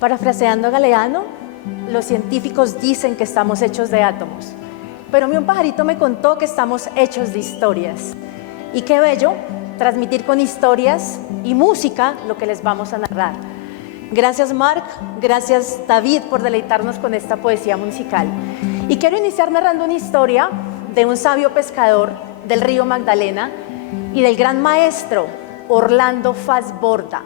Parafraseando a Galeano, los científicos dicen que estamos hechos de átomos, pero a mí un pajarito me contó que estamos hechos de historias. Y qué bello transmitir con historias y música lo que les vamos a narrar. Gracias Marc, gracias David por deleitarnos con esta poesía musical. Y quiero iniciar narrando una historia de un sabio pescador del río Magdalena y del gran maestro Orlando Fassborda.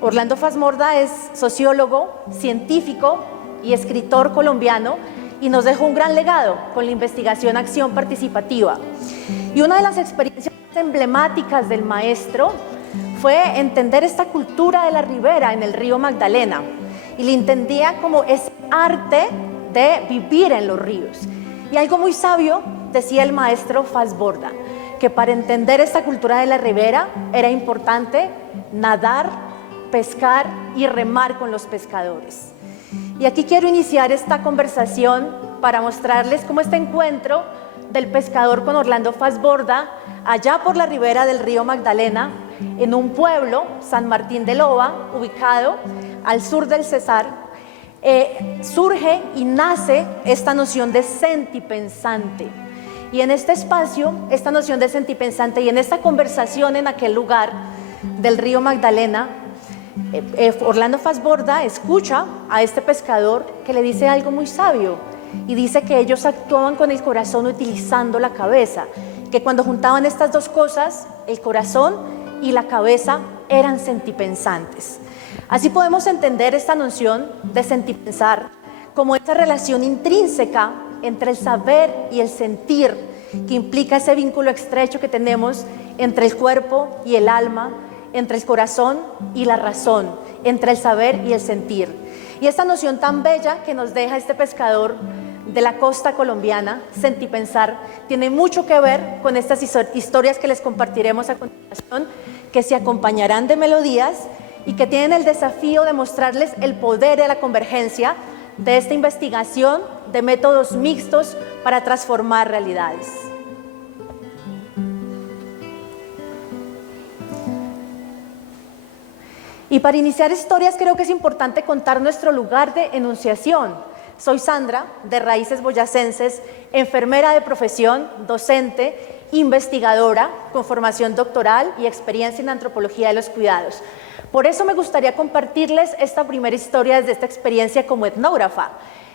Orlando Fassborda es sociólogo, científico y escritor colombiano y nos dejó un gran legado con la investigación Acción Participativa. Y una de las experiencias emblemáticas del maestro fue entender esta cultura de la ribera en el río Magdalena y la entendía como ese arte de vivir en los ríos. Y algo muy sabio decía el maestro Fassborda, que para entender esta cultura de la ribera era importante nadar, pescar y remar con los pescadores. Y aquí quiero iniciar esta conversación para mostrarles cómo este encuentro del pescador con Orlando Fassborda allá por la ribera del río Magdalena, en un pueblo, San Martín de Loba, ubicado al sur del Cesar, surge y nace esta noción de sentipensante. Y en este espacio, esta noción de sentipensante y en esta conversación en aquel lugar del río Magdalena, Orlando Fassborda escucha a este pescador que le dice algo muy sabio y dice que ellos actuaban con el corazón utilizando la cabeza, que cuando juntaban estas dos cosas, el corazón y la cabeza eran sentipensantes. Así podemos entender esta noción de sentipensar como esa relación intrínseca entre el saber y el sentir, que implica ese vínculo estrecho que tenemos entre el cuerpo y el alma, entre el corazón y la razón, entre el saber y el sentir. Y esta noción tan bella que nos deja este pescador de la costa colombiana, sentipensar, tiene mucho que ver con estas historias que les compartiremos a continuación, que se acompañarán de melodías y que tienen el desafío de mostrarles el poder de la convergencia de esta investigación de métodos mixtos para transformar realidades. Y para iniciar historias creo que es importante contar nuestro lugar de enunciación. Soy Sandra, de raíces boyacenses, enfermera de profesión, docente, investigadora con formación doctoral y experiencia en antropología de los cuidados. Por eso me gustaría compartirles esta primera historia desde esta experiencia como etnógrafa.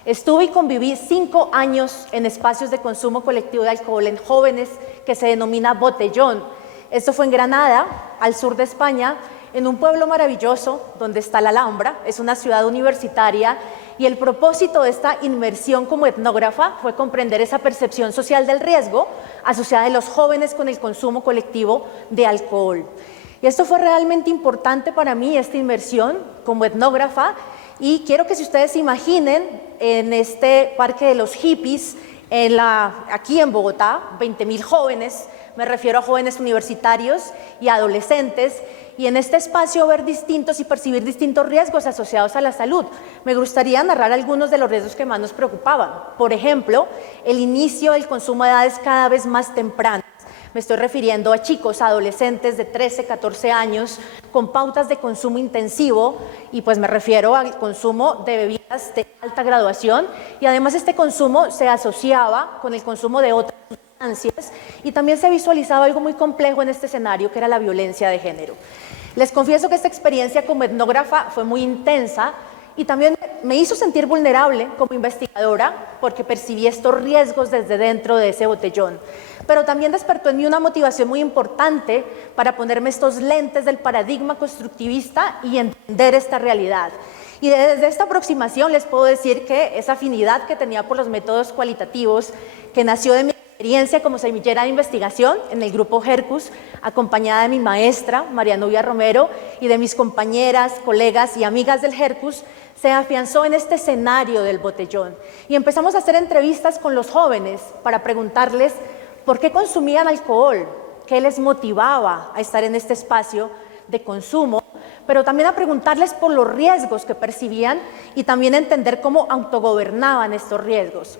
Estuve y conviví 5 años en espacios de consumo colectivo de alcohol en jóvenes que se denomina Botellón. Esto fue en Granada, al sur de España, en un pueblo maravilloso donde está la Alhambra, es una ciudad universitaria, y el propósito de esta inmersión como etnógrafa fue comprender esa percepción social del riesgo asociada de los jóvenes con el consumo colectivo de alcohol. Y esto fue realmente importante para mí, esta inmersión como etnógrafa, y quiero que si ustedes se imaginen en este parque de los hippies, aquí en Bogotá, 20.000 jóvenes, me refiero a jóvenes universitarios y adolescentes, y en este espacio ver distintos y percibir distintos riesgos asociados a la salud. Me gustaría narrar algunos de los riesgos que más nos preocupaban. Por ejemplo, el inicio del consumo de edades cada vez más tempranas. Me estoy refiriendo a chicos, adolescentes de 13, 14 años con pautas de consumo intensivo, y pues me refiero al consumo de bebidas de alta graduación, y además este consumo se asociaba con el consumo de otras sustancias y también se visualizaba algo muy complejo en este escenario, que era la violencia de género. Les confieso que esta experiencia como etnógrafa fue muy intensa y también me hizo sentir vulnerable como investigadora porque percibí estos riesgos desde dentro de ese botellón. Pero también despertó en mí una motivación muy importante para ponerme estos lentes del paradigma constructivista y entender esta realidad. Y desde esta aproximación les puedo decir que esa afinidad que tenía por los métodos cualitativos, que nació de mi experiencia experiencia como semillera de investigación en el grupo Hercus, acompañada de mi maestra, María Nubia Romero, y de mis compañeras, colegas y amigas del Hercus, se afianzó en este escenario del botellón. Y empezamos a hacer entrevistas con los jóvenes para preguntarles por qué consumían alcohol, qué les motivaba a estar en este espacio de consumo, pero también a preguntarles por los riesgos que percibían y también entender cómo autogobernaban estos riesgos.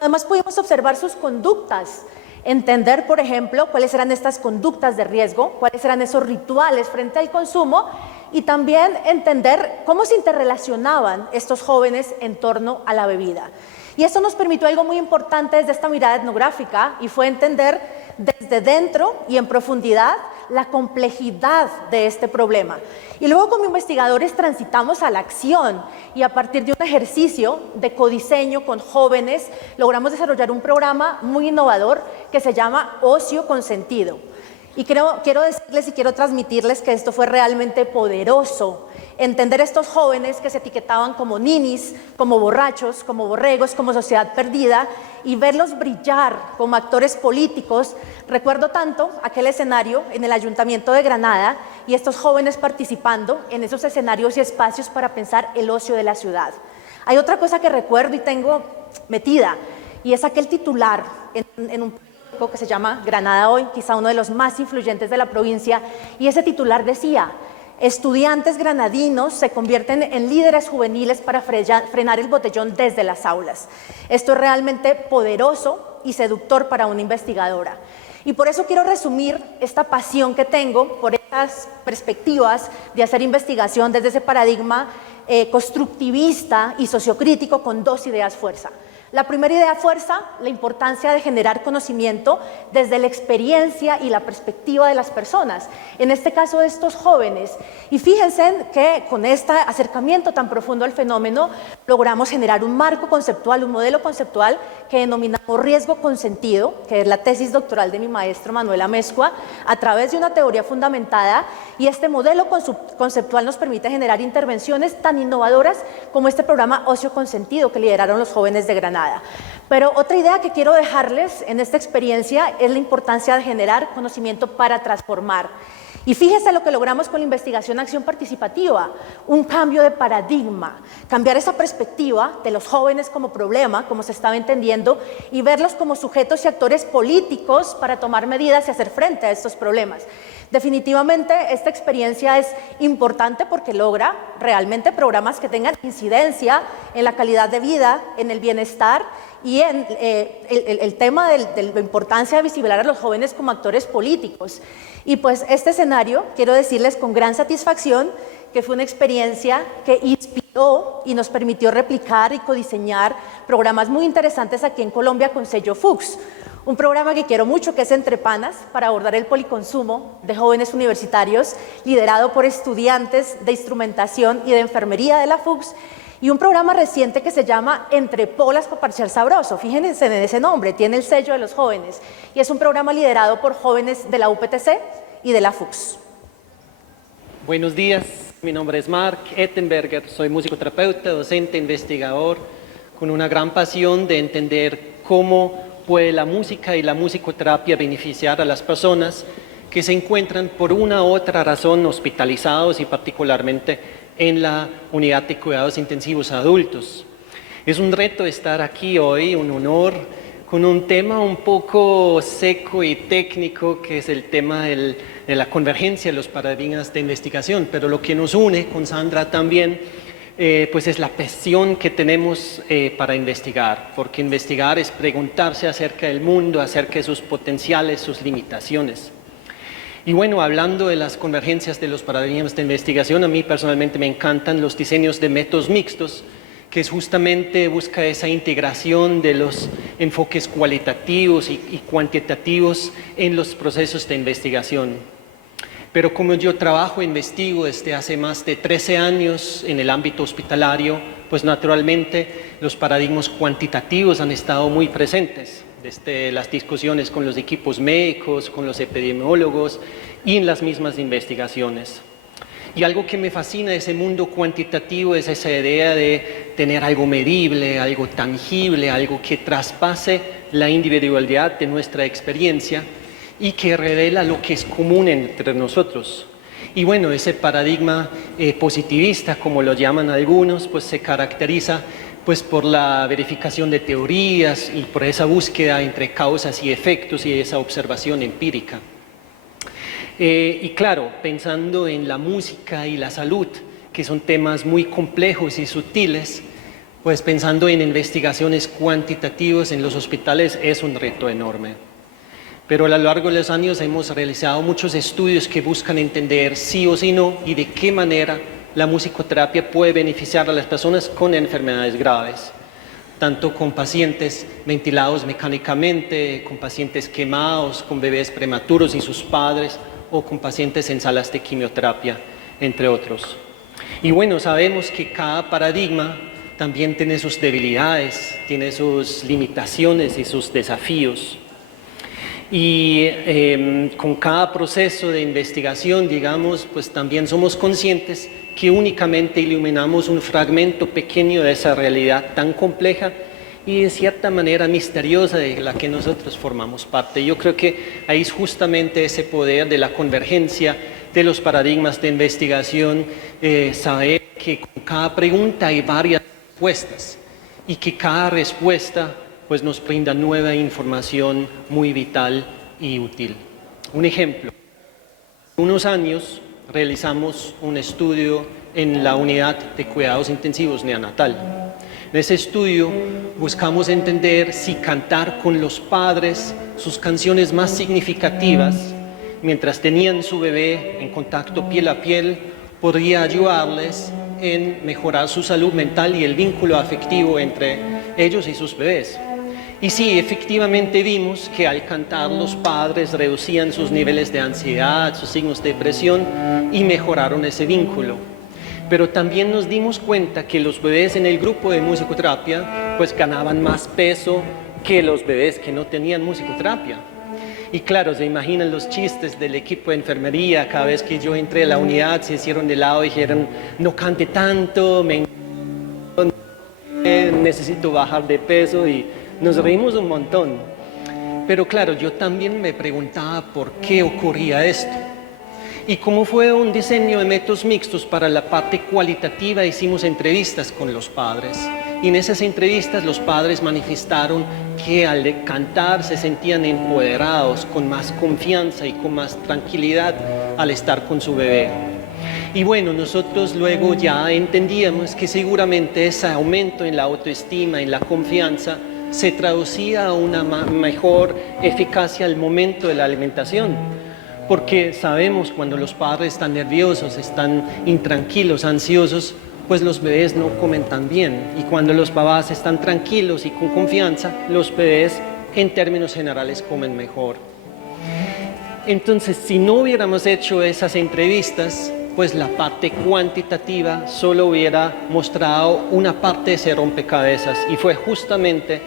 Además pudimos observar sus conductas, entender, por ejemplo, cuáles eran estas conductas de riesgo, cuáles eran esos rituales frente al consumo y también entender cómo se interrelacionaban estos jóvenes en torno a la bebida. Y esto nos permitió algo muy importante desde esta mirada etnográfica y fue entender desde dentro y en profundidad la complejidad de este problema. Y luego como investigadores transitamos a la acción y a partir de un ejercicio de codiseño con jóvenes logramos desarrollar un programa muy innovador que se llama Ocio con Sentido. Y quiero decirles y quiero transmitirles que esto fue realmente poderoso. Entender estos jóvenes que se etiquetaban como ninis, como borrachos, como borregos, como sociedad perdida y verlos brillar como actores políticos. Recuerdo tanto aquel escenario en el Ayuntamiento de Granada y estos jóvenes participando en esos escenarios y espacios para pensar el ocio de la ciudad. Hay otra cosa que recuerdo y tengo metida y es aquel titular en un que se llama Granada Hoy, quizá uno de los más influyentes de la provincia, y ese titular decía: estudiantes granadinos se convierten en líderes juveniles para frenar el botellón desde las aulas. Esto es realmente poderoso y seductor para una investigadora. Y por eso quiero resumir esta pasión que tengo por estas perspectivas de hacer investigación desde ese paradigma constructivista y sociocrítico con dos ideas fuerza. La primera idea fuerza, la importancia de generar conocimiento desde la experiencia y la perspectiva de las personas, en este caso de estos jóvenes. Y fíjense que con este acercamiento tan profundo al fenómeno logramos generar un marco conceptual, un modelo conceptual que denominamos riesgo consentido, que es la tesis doctoral de mi maestro Manuel Amezcua, a través de una teoría fundamentada, y este modelo conceptual nos permite generar intervenciones tan innovadoras como este programa Ocio con Sentido que lideraron los jóvenes de Granada. Pero otra idea que quiero dejarles en esta experiencia es la importancia de generar conocimiento para transformar. Y fíjese lo que logramos con la investigación acción participativa, un cambio de paradigma, cambiar esa perspectiva de los jóvenes como problema, como se estaba entendiendo, y verlos como sujetos y actores políticos para tomar medidas y hacer frente a estos problemas. Definitivamente esta experiencia es importante porque logra realmente programas que tengan incidencia en la calidad de vida, en el bienestar y en el tema de la importancia de visibilizar a los jóvenes como actores políticos. Y pues este escenario, quiero decirles con gran satisfacción que fue una experiencia que inspiró y nos permitió replicar y codiseñar programas muy interesantes aquí en Colombia con sello Fuchs. Un programa que quiero mucho que es Entre Panas para abordar el policonsumo de jóvenes universitarios liderado por estudiantes de instrumentación y de enfermería de la Fuchs y un programa reciente que se llama Entre Polas para parchar sabroso. Fíjense en ese nombre, tiene el sello de los jóvenes y es un programa liderado por jóvenes de la UPTC y de la Fuchs. Buenos días, mi nombre es Mark Ettenberger, soy musicoterapeuta, docente, investigador con una gran pasión de entender cómo puede la música y la musicoterapia beneficiar a las personas que se encuentran por una u otra razón hospitalizados y particularmente en la unidad de cuidados intensivos adultos. Es un reto estar aquí hoy, un honor, con un tema un poco seco y técnico que es el tema de la convergencia de los paradigmas de investigación, pero lo que nos une con Sandra también pues es la pasión que tenemos para investigar, porque investigar es preguntarse acerca del mundo, acerca de sus potenciales, sus limitaciones. Y bueno, hablando de las convergencias de los paradigmas de investigación, a mí personalmente me encantan los diseños de métodos mixtos, que es justamente busca esa integración de los enfoques cualitativos y cuantitativos en los procesos de investigación. Pero como yo trabajo e investigo desde hace más de 13 años en el ámbito hospitalario, pues naturalmente los paradigmas cuantitativos han estado muy presentes, desde las discusiones con los equipos médicos, con los epidemiólogos y en las mismas investigaciones. Y algo que me fascina de ese mundo cuantitativo es esa idea de tener algo medible, algo tangible, algo que traspase la individualidad de nuestra experiencia y que revela lo que es común entre nosotros. Y bueno, ese paradigma positivista, como lo llaman algunos, pues se caracteriza pues por la verificación de teorías y por esa búsqueda entre causas y efectos y esa observación empírica. Y claro, pensando en la música y la salud, que son temas muy complejos y sutiles, pues pensando en investigaciones cuantitativas en los hospitales es un reto enorme. Pero a lo largo de los años hemos realizado muchos estudios que buscan entender sí o sí no y de qué manera la musicoterapia puede beneficiar a las personas con enfermedades graves, tanto con pacientes ventilados mecánicamente, con pacientes quemados, con bebés prematuros y sus padres, o con pacientes en salas de quimioterapia, entre otros. Y bueno, sabemos que cada paradigma también tiene sus debilidades, tiene sus limitaciones y sus desafíos. Y con cada proceso de investigación, digamos, pues también somos conscientes que únicamente iluminamos un fragmento pequeño de esa realidad tan compleja y de cierta manera misteriosa de la que nosotros formamos parte. Yo creo que ahí es justamente ese poder de la convergencia de los paradigmas de investigación, saber que con cada pregunta hay varias respuestas y que cada respuesta pues nos brinda nueva información muy vital y útil. Un ejemplo, hace unos años realizamos un estudio en la unidad de cuidados intensivos neonatal. En ese estudio buscamos entender si cantar con los padres sus canciones más significativas mientras tenían su bebé en contacto piel a piel podría ayudarles en mejorar su salud mental y el vínculo afectivo entre ellos y sus bebés. Y sí, efectivamente vimos que al cantar los padres reducían sus niveles de ansiedad, sus signos de depresión y mejoraron ese vínculo. Pero también nos dimos cuenta que los bebés en el grupo de musicoterapia pues ganaban más peso que los bebés que no tenían musicoterapia. Y claro, se imaginan los chistes del equipo de enfermería, cada vez que yo entré a la unidad se hicieron de lado y dijeron, no cante tanto, necesito bajar de peso y nos reímos un montón. Pero claro, yo también me preguntaba por qué ocurría esto. Y como fue un diseño de métodos mixtos para la parte cualitativa, hicimos entrevistas con los padres. Y en esas entrevistas los padres manifestaron que al cantar se sentían empoderados, con más confianza y con más tranquilidad al estar con su bebé. Y bueno, nosotros luego ya entendíamos que seguramente ese aumento en la autoestima, en la confianza, se traducía a una mejor eficacia al momento de la alimentación. Porque sabemos cuando los padres están nerviosos, están intranquilos, ansiosos, pues los bebés no comen tan bien. Y cuando los papás están tranquilos y con confianza, los bebés en términos generales comen mejor. Entonces, si no hubiéramos hecho esas entrevistas, pues la parte cuantitativa solo hubiera mostrado una parte de ese rompecabezas. Y fue justamente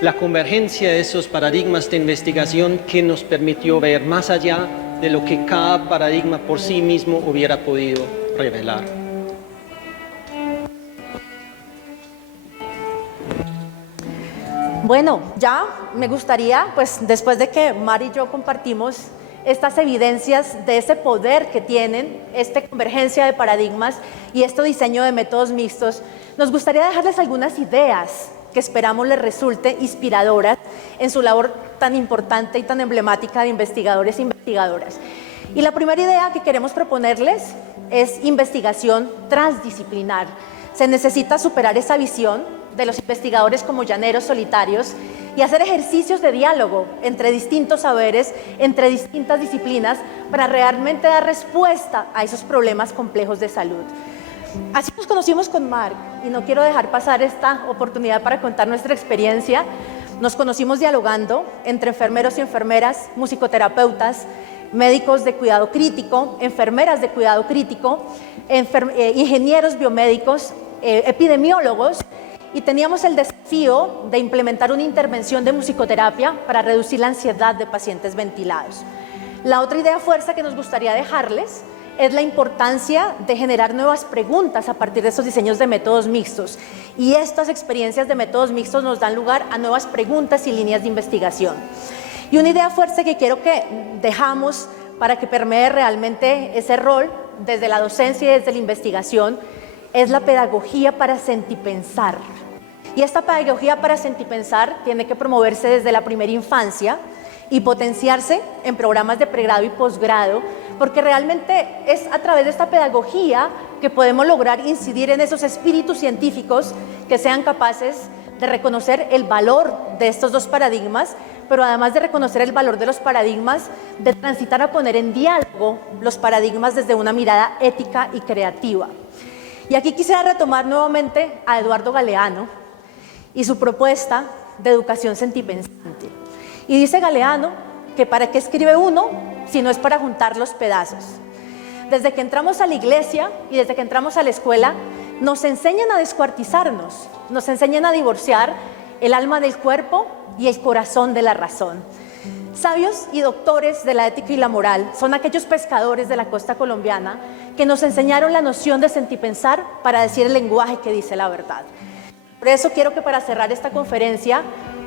la convergencia de esos paradigmas de investigación que nos permitió ver más allá de lo que cada paradigma por sí mismo hubiera podido revelar. Bueno, ya me gustaría, pues después de que Mari y yo compartimos estas evidencias de ese poder que tienen, esta convergencia de paradigmas y este diseño de métodos mixtos, nos gustaría dejarles algunas ideas que esperamos les resulte inspiradoras en su labor tan importante y tan emblemática de investigadores e investigadoras. Y la primera idea que queremos proponerles es investigación transdisciplinar. Se necesita superar esa visión de los investigadores como llaneros solitarios y hacer ejercicios de diálogo entre distintos saberes, entre distintas disciplinas, para realmente dar respuesta a esos problemas complejos de salud. Así nos conocimos con Marc y no quiero dejar pasar esta oportunidad para contar nuestra experiencia. Nos conocimos dialogando entre enfermeros y enfermeras, musicoterapeutas, médicos de cuidado crítico, enfermeras de cuidado crítico, ingenieros biomédicos, epidemiólogos, y teníamos el desafío de implementar una intervención de musicoterapia para reducir la ansiedad de pacientes ventilados. La otra idea fuerza que nos gustaría dejarles es la importancia de generar nuevas preguntas a partir de estos diseños de métodos mixtos. Y estas experiencias de métodos mixtos nos dan lugar a nuevas preguntas y líneas de investigación. Y una idea fuerte que quiero que dejamos para que permee realmente ese rol desde la docencia y desde la investigación es la pedagogía para sentipensar. Y esta pedagogía para sentipensar tiene que promoverse desde la primera infancia y potenciarse en programas de pregrado y posgrado, porque realmente es a través de esta pedagogía que podemos lograr incidir en esos espíritus científicos que sean capaces de reconocer el valor de estos dos paradigmas, pero además de reconocer el valor de los paradigmas, de transitar a poner en diálogo los paradigmas desde una mirada ética y creativa. Y aquí quisiera retomar nuevamente a Eduardo Galeano y su propuesta de educación sentipensante. Y dice Galeano que ¿para qué escribe uno si no es para juntar los pedazos? Desde que entramos a la iglesia y desde que entramos a la escuela, nos enseñan a descuartizarnos, nos enseñan a divorciar el alma del cuerpo y el corazón de la razón. Sabios y doctores de la ética y la moral son aquellos pescadores de la costa colombiana que nos enseñaron la noción de sentipensar para decir el lenguaje que dice la verdad. Por eso quiero que para cerrar esta conferencia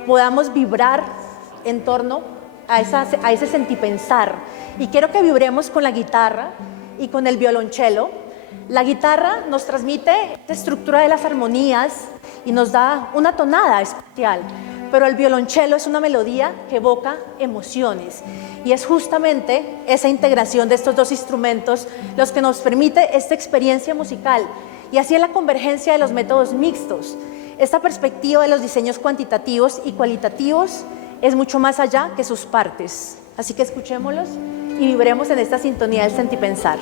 podamos vibrar en torno a ese sentipensar. Y quiero que vibremos con la guitarra y con el violonchelo. La guitarra nos transmite esta estructura de las armonías y nos da una tonada especial, pero el violonchelo es una melodía que evoca emociones. Y es justamente esa integración de estos dos instrumentos los que nos permite esta experiencia musical. Y así es la convergencia de los métodos mixtos. Esta perspectiva de los diseños cuantitativos y cualitativos es mucho más allá que sus partes. Así que escuchémoslos y vibremos en esta sintonía del sentipensar.